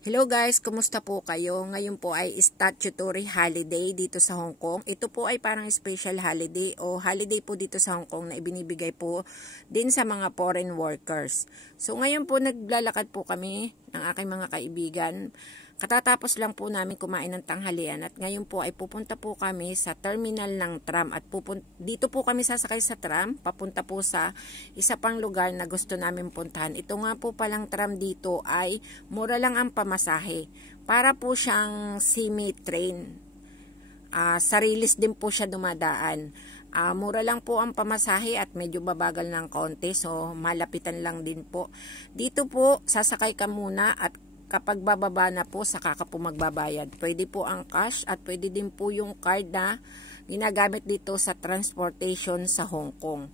Hello guys, kumusta po kayo? Ngayon po ay statutory holiday dito sa Hong Kong. Ito po ay parang special holiday o holiday po dito sa Hong Kong na ibinibigay po din sa mga foreign workers. So ngayon po naglalakad po kami ng aking mga kaibigan. Katatapos lang po namin kumain ng tanghalian at ngayon po ay pupunta po kami sa terminal ng tram at dito po kami sasakay sa tram papunta po sa isa pang lugar na gusto namin puntahan. Ito nga po palang tram dito ay mura lang ang pamasahe. Para po siyang semi-train. Sarilis din po siya dumadaan. Mura lang po ang pamasahe at medyo babagal ng konti, so malapitan lang din po. Dito po sasakay ka muna at kapag bababa na po, saka ka po magbabayad. Pwede po ang cash at pwede din po yung card na ginagamit dito sa transportation sa Hong Kong.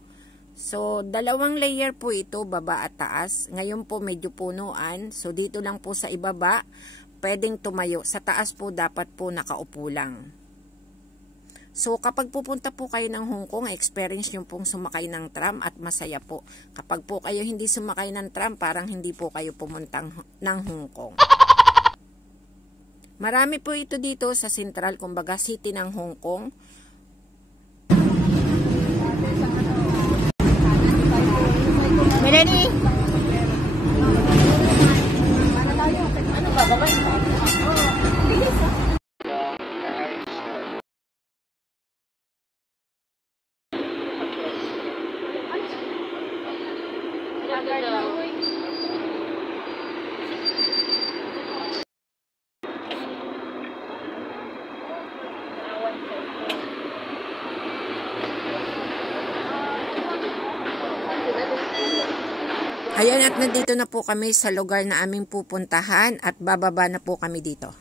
So, dalawang layer po ito, baba at taas. Ngayon po medyo punuan. So, dito lang po sa ibaba, pwedeng tumayo. Sa taas po, dapat po nakaupo lang. So, kapag pupunta po kayo ng Hong Kong, experience nyo pong sumakay ng tram at masaya po. Kapag po kayo hindi sumakay ng tram, parang hindi po kayo pumuntang ng Hong Kong. Marami po ito dito sa Central, kumbaga City ng Hong Kong. Melanie! Ano ba? Babay? Bilis ha? Ayan, at nandito na po kami sa lugar na aming pupuntahan at bababa na po kami dito.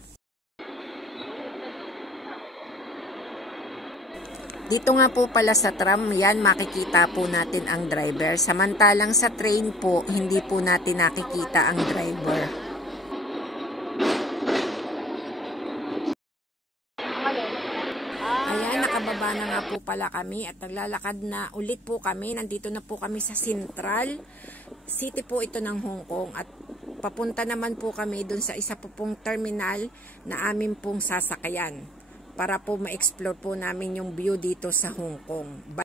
Dito nga po pala sa tram, yan makikita po natin ang driver. Samantalang sa train po, hindi po natin nakikita ang driver. Ayan, nakababa na nga po pala kami at naglalakad na ulit po kami. Nandito na po kami sa Central City po ito ng Hong Kong at papunta naman po kami dun sa isa po pong terminal na amin pong sasakayan para po ma-explore po namin yung view dito sa Hong Kong.